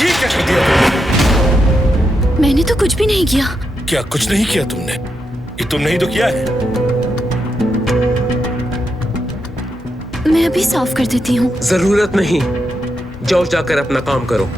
ये क्या कर दिया तुमने? मैंने तो कुछ भी नहीं किया। क्या कुछ नहीं किया तुमने? ये तुमने ही तो किया है। मैं अभी साफ कर देती हूँ। जरूरत नहीं, जाओ जाकर अपना काम करो।